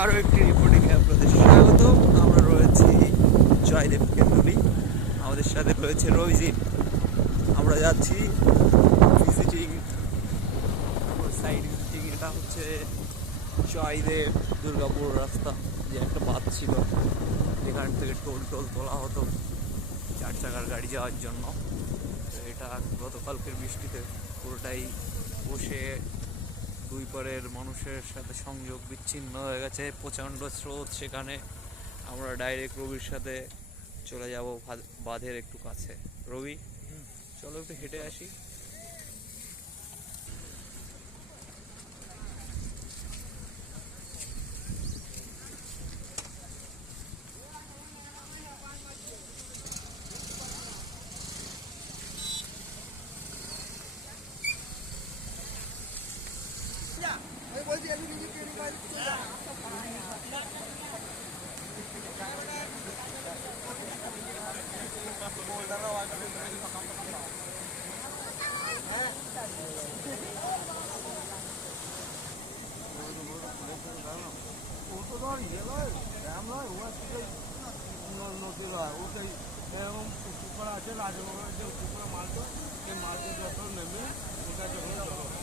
আরও একটি রিপোর্টিং আপনাদের স্বাগত। আমরা রয়েছি জয়দেব কেন্দুলি, আমাদের সাথে রয়েছে রবিজিৎ। আমরা যাচ্ছি ভিজিটিং, সাইড ভিজিটিং। এটা হচ্ছে জয়দেব দুর্গাপুর রাস্তা, যে একটা বাঁধ ছিল যেখান থেকে টোল তোলা হতো 4 চাকার গাড়ি যাওয়ার জন্য। তো এটা গতকালকের বৃষ্টিতে পুরোটাই বসে দুই পারের মানুষের সাথে সংযোগ বিচ্ছিন্ন হয়ে গেছে, প্রচণ্ড স্রোত সেখানে। আমরা ডাইরেক্ট রবির সাথে চলে যাব বাঁধের একটু কাছে। রবি, চলো একটু হেঁটে আসি। নদী হয় ওটাই এরকম পুকুর আছে রাজভবনের যে পুকুরে মাছ সেই মাছ যত নেমে ওটা যখন